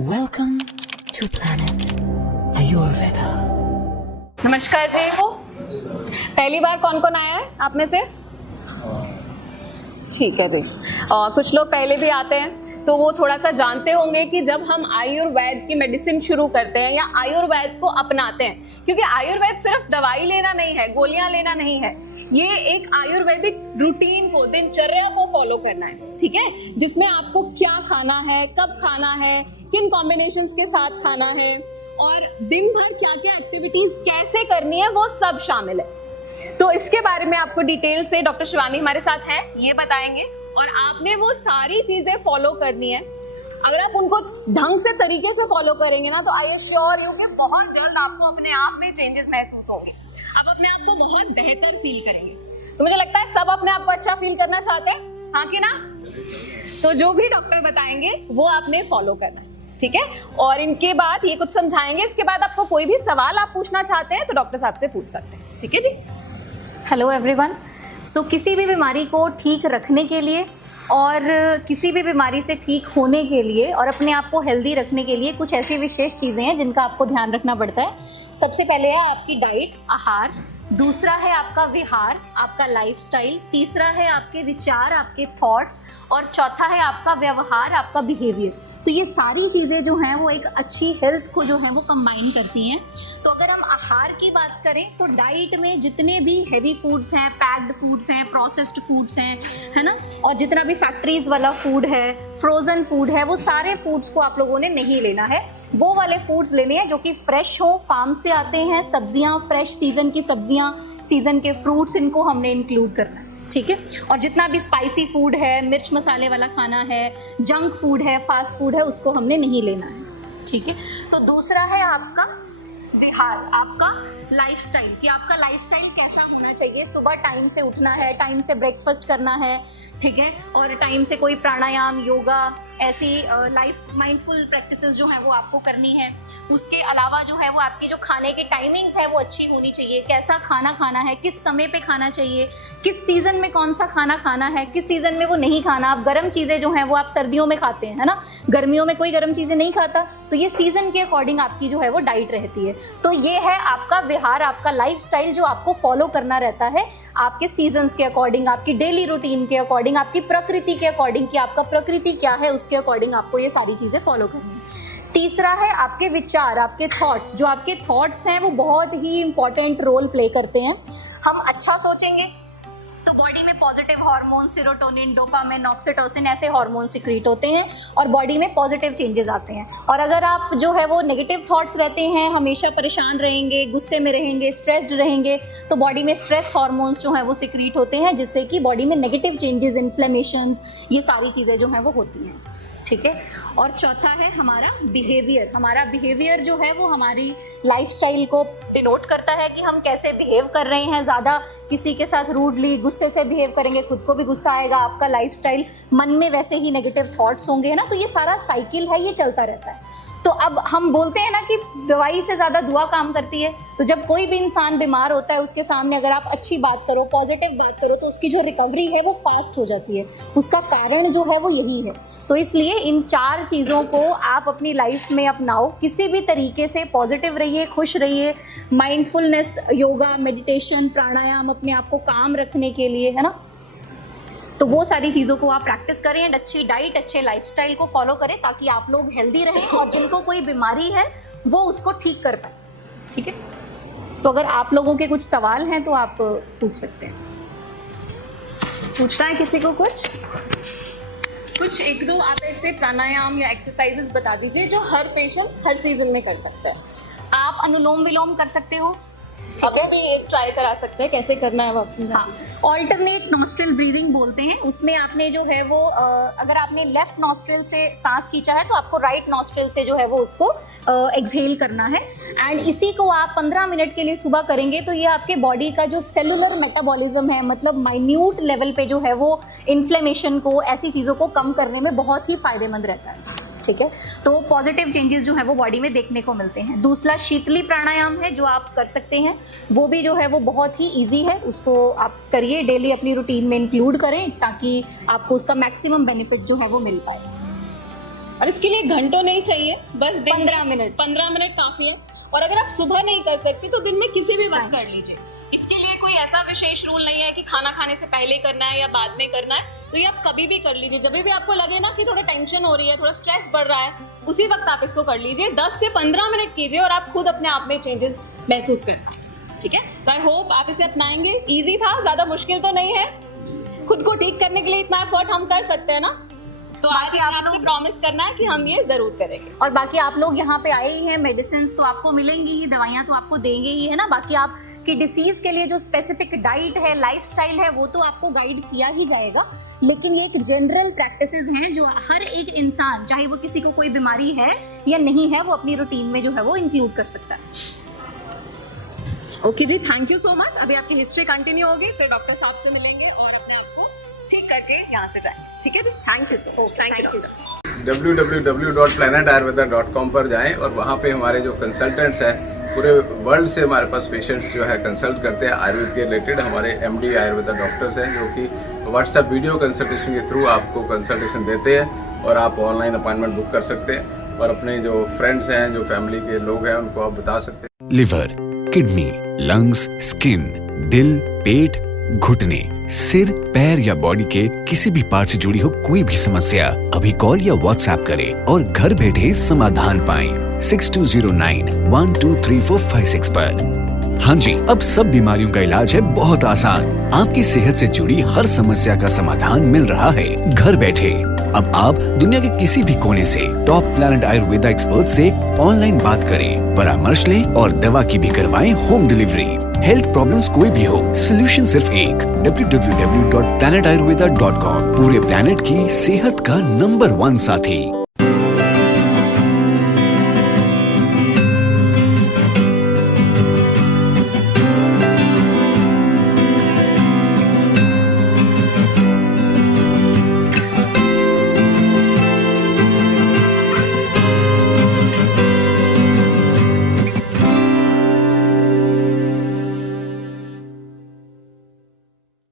Welcome to planet Ayurveda. नमस्कार जी। वो पहली बार कौन कौन आया है आप में से? ठीक है जी। कुछ लोग पहले भी आते हैं तो वो थोड़ा सा जानते होंगे कि जब हम आयुर्वेद की मेडिसिन शुरू करते हैं या आयुर्वेद को अपनाते हैं, क्योंकि आयुर्वेद सिर्फ दवाई लेना नहीं है, गोलियां लेना नहीं है, ये एक आयुर्वेदिक रूटीन को, दिनचर्या को फॉलो करना है, ठीक है, जिसमें आपको क्या खाना है, कब खाना है, किन कॉम्बिनेशंस के साथ खाना है और दिन भर क्या क्या एक्टिविटीज कैसे करनी है, वो सब शामिल है। तो इसके बारे में आपको डिटेल से डॉक्टर शिवानी हमारे साथ है, ये बताएंगे और आपने वो सारी चीजें फॉलो करनी है। अगर आप उनको ढंग से तरीके से फॉलो करेंगे ना, तो आई एश्योर यू कि बहुत जल्द आपको अपने आप में चेंजेस महसूस होंगे, आप अपने आप को बहुत बेहतर फील करेंगे। तो मुझे लगता है सब अपने आप को अच्छा फील करना चाहते हैं, हाँ कि ना? तो जो भी डॉक्टर बताएंगे वो आपने फॉलो करना है, ठीक है। और इनके बाद ये कुछ समझाएंगे, इसके बाद आपको कोई भी सवाल आप पूछना चाहते हैं तो डॉक्टर साहब से पूछ सकते हैं, ठीक है जी। Hello everyone. सो किसी भी बीमारी को ठीक रखने के लिए और किसी भी बीमारी से ठीक होने के लिए और अपने आप को हेल्दी रखने के लिए कुछ ऐसी विशेष चीज़ें हैं जिनका आपको ध्यान रखना पड़ता है। सबसे पहले है आपकी डाइट, आहार, दूसरा है आपका विहार, आपका लाइफस्टाइल, तीसरा है आपके विचार, आपके थॉट्स, और चौथा है आपका व्यवहार, आपका बिहेवियर। तो ये सारी चीज़ें जो हैं वो एक अच्छी हेल्थ को जो है वो कंबाइन करती हैं। तो अगर हम आहार की बात करें तो डाइट में जितने भी हेवी फूड्स हैं, पैक्ड फूड्स हैं, प्रोसेस्ड फूड्स हैं, है ना, और जितना भी फैक्ट्रीज वाला फूड है, फ्रोज़न फूड है, वो सारे फूड्स को आप लोगों ने नहीं लेना है। वो वाले फूड्स लेने हैं जो कि फ्रेश हो, फार्म से आते हैं, सब्जियां फ्रेश, सीज़न की सब्जियां, सीज़न के फ्रूट्स, इनको हमने इंक्लूड करना है, ठीक है। और जितना भी स्पाइसी फूड है, मिर्च मसाले वाला खाना है, जंक फूड है, फास्ट फूड है, उसको हमने नहीं लेना है, ठीक है। तो दूसरा है आपका विहार, आपका लाइफस्टाइल, कि आपका लाइफस्टाइल कैसा होना चाहिए। सुबह टाइम से उठना है, टाइम से ब्रेकफास्ट करना है, ठीक है, और टाइम से कोई प्राणायाम, योगा, ऐसी लाइफ माइंडफुल प्रैक्टिसेस जो है वो आपको करनी है। उसके अलावा जो है वो आपकी जो खाने की टाइमिंग्स है वो अच्छी होनी चाहिए। कैसा खाना खाना है, किस समय पे खाना चाहिए, किस सीज़न में कौन सा खाना खाना है, किस सीज़न में वो नहीं खाना। आप गर्म चीज़ें जो हैं वो आप सर्दियों में खाते हैं, है ना, गर्मियों में कोई गर्म चीज़ें नहीं खाता। तो ये सीज़न के अकॉर्डिंग आपकी जो है वो डाइट रहती है। तो ये है आपका विहार, आपका लाइफस्टाइल जो आपको फॉलो करना रहता है आपके सीजन्स के अकॉर्डिंग, आपकी डेली रूटीन के अकॉर्डिंग, आपकी प्रकृति के अकॉर्डिंग, कि आपका प्रकृति क्या है उसके अकॉर्डिंग आपको ये सारी चीज़ें फॉलो करनी है। तीसरा है आपके विचार, आपके थॉट्स। जो आपके थॉट्स हैं वो बहुत ही इंपॉर्टेंट रोल प्ले करते हैं। हम अच्छा सोचेंगे तो बॉडी में positive hormone, serotonin, dopamine, oxytocin, ऐसे हार्मोन सिक्रीट होते हैं और बॉडी में पॉजिटिव चेंजेस आते हैं। और अगर आप जो है वो नेगेटिव थॉट्स रहते हैं, हमेशा परेशान रहेंगे, गुस्से में रहेंगे, स्ट्रेस्ड रहेंगे, तो बॉडी में स्ट्रेस हार्मोन्स जो हैं वो सिक्रीट होते हैं, जिससे कि बॉडी में नेगेटिव चेंजेस, इन्फ्लेमेशंस, ये सारी चीज़ें जो हैं वो होती हैं, ठीक है। और चौथा है हमारा बिहेवियर। हमारा बिहेवियर जो है वो हमारी लाइफस्टाइल को डिनोट करता है कि हम कैसे बिहेव कर रहे हैं। ज़्यादा किसी के साथ रूडली, गुस्से से बिहेव करेंगे, खुद को भी गुस्सा आएगा, आपका लाइफस्टाइल, मन में वैसे ही नेगेटिव थॉट्स होंगे, है ना। तो ये सारा साइकिल है, ये चलता रहता है। तो अब हम बोलते हैं ना कि दवाई से ज़्यादा दुआ काम करती है। तो जब कोई भी इंसान बीमार होता है, उसके सामने अगर आप अच्छी बात करो, पॉजिटिव बात करो, तो उसकी जो रिकवरी है वो फास्ट हो जाती है। उसका कारण जो है वो यही है। तो इसलिए इन चार चीज़ों को आप अपनी लाइफ में अपनाओ। किसी भी तरीके से पॉजिटिव रहिए, खुश रहिए, माइंडफुलनेस, योगा, मेडिटेशन, प्राणायाम, अपने आप को काम रखने के लिए, है ना। तो वो सारी चीज़ों को आप प्रैक्टिस करें एंड अच्छी डाइट, अच्छे लाइफस्टाइल को फॉलो करें ताकि आप लोग हेल्दी रहें और जिनको कोई बीमारी है वो उसको ठीक कर पाए, ठीक है। तो अगर आप लोगों के कुछ सवाल हैं तो आप पूछ सकते हैं। पूछना है किसी को कुछ एक दो आप ऐसे प्राणायाम या एक्सरसाइजेस बता दीजिए जो हर पेशेंट्स हर सीजन में कर सकता है। आप अनुलोम विलोम कर सकते हो, अभी भी एक ट्राई करा सकते हैं, कैसे करना है वो आप समझा दीजिए। ऑल्टरनेट नॉस्ट्रिल ब्रीदिंग बोलते हैं। उसमें आपने जो है वो अगर आपने लेफ्ट नॉस्ट्रिल से सांस खींचा है तो आपको राइट नॉस्ट्रिल से जो है वो उसको एक्सहेल करना है। एंड इसी को आप 15 मिनट के लिए सुबह करेंगे तो ये आपके बॉडी का जो सेलुलर मेटाबॉलिज्म है, मतलब माइन्यूट लेवल पे जो है वो इन्फ्लेमेशन को, ऐसी चीज़ों को कम करने में बहुत ही फायदेमंद रहता है, ठीक है। तो पॉजिटिव चेंजेस जो है वो बॉडी में देखने को मिलते हैं। दूसरा शीतली प्राणायाम है जो आप कर सकते हैं, वो भी जो है वो बहुत ही इजी है, उसको आप करिए, डेली अपनी रूटीन में इंक्लूड करें ताकि आपको उसका मैक्सिमम बेनिफिट जो है वो मिल पाए। और इसके लिए घंटों नहीं चाहिए, बस 15 मिनट। 15 मिनट काफी है। और अगर आप सुबह नहीं कर सकती तो दिन में किसी भी वक्त कर लीजिए। इसके लिए कोई ऐसा विशेष रूल नहीं है कि खाना खाने से पहले करना है या बाद में करना है, तो ये आप कभी भी कर लीजिए। जब भी आपको लगे ना कि थोड़ा टेंशन हो रही है, थोड़ा स्ट्रेस बढ़ रहा है, उसी वक्त आप इसको कर लीजिए। 10 से 15 मिनट कीजिए और आप खुद अपने आप में चेंजेस महसूस कर पाएंगे। ठीक है, तो आई होप आप इसे अपनाएंगे। इजी था, ज्यादा मुश्किल तो नहीं है। खुद को ठीक करने के लिए इतना एफर्ट हम कर सकते हैं ना, तो आज आपसे प्रॉमिस करना है कि हम ये जरूर करेंगे। और बाकी आप लोग यहाँ पे आए ही हैं, मेडिसिन तो आपको मिलेंगी ही, दवाइयाँ तो आपको देंगे ही, है ना। बाकी आपकी डिसीज के लिए जो स्पेसिफिक डाइट है, लाइफस्टाइल है, वो तो आपको गाइड किया ही जाएगा। लेकिन ये एक जनरल प्रैक्टिसेस हैं जो हर एक इंसान, चाहे वो किसी को कोई बीमारी है या नहीं है, वो अपनी रूटीन में जो है वो इंक्लूड कर सकता है। ओके जी, थैंक यू सो मच। अभी आपकी हिस्ट्री कंटिन्यू होगी, फिर डॉक्टर साहब से मिलेंगे और अपने आप को ठीक करके यहाँ से जाएंगे। ठीक है जी, thank you so much. Thank you. www.planetiayurveda.com पर जाएं और वहाँ पे हमारे जो कंसल्टेंट्स हैं, पूरे वर्ल्ड से हमारे पास पेशेंट्स जो है कंसल्ट करते हैं आयुर्वेद के रिलेटेड। हमारे MD आयुर्वेदा डॉक्टर्स हैं जो कि व्हाट्सएप वीडियो कंसल्टेशन के थ्रू आपको कंसल्टेशन देते हैं और आप ऑनलाइन अपॉइंटमेंट बुक कर सकते हैं और अपने जो फ्रेंड्स हैं, जो फैमिली के लोग हैं, उनको आप बता सकते हैं। लिवर, किडनी, लंग्स, स्किन, दिल, पेट, घुटने, सिर, पैर या बॉडी के किसी भी पार्ट से जुड़ी हो कोई भी समस्या, अभी कॉल या व्हाट्सएप करें और घर बैठे समाधान पाएं 6209123456 पर। हाँ जी, अब सब बीमारियों का इलाज है बहुत आसान। आपकी सेहत से जुड़ी हर समस्या का समाधान मिल रहा है घर बैठे। अब आप दुनिया के किसी भी कोने से टॉप प्लैनेट आयुर्वेदा एक्सपर्ट से ऑनलाइन बात करें, परामर्श लें और दवा की भी करवाएं होम डिलीवरी। हेल्थ प्रॉब्लम्स कोई भी हो, सोल्यूशन सिर्फ एक, www.planetayurveda.com। पूरे प्लैनेट की सेहत का नंबर 1 साथी।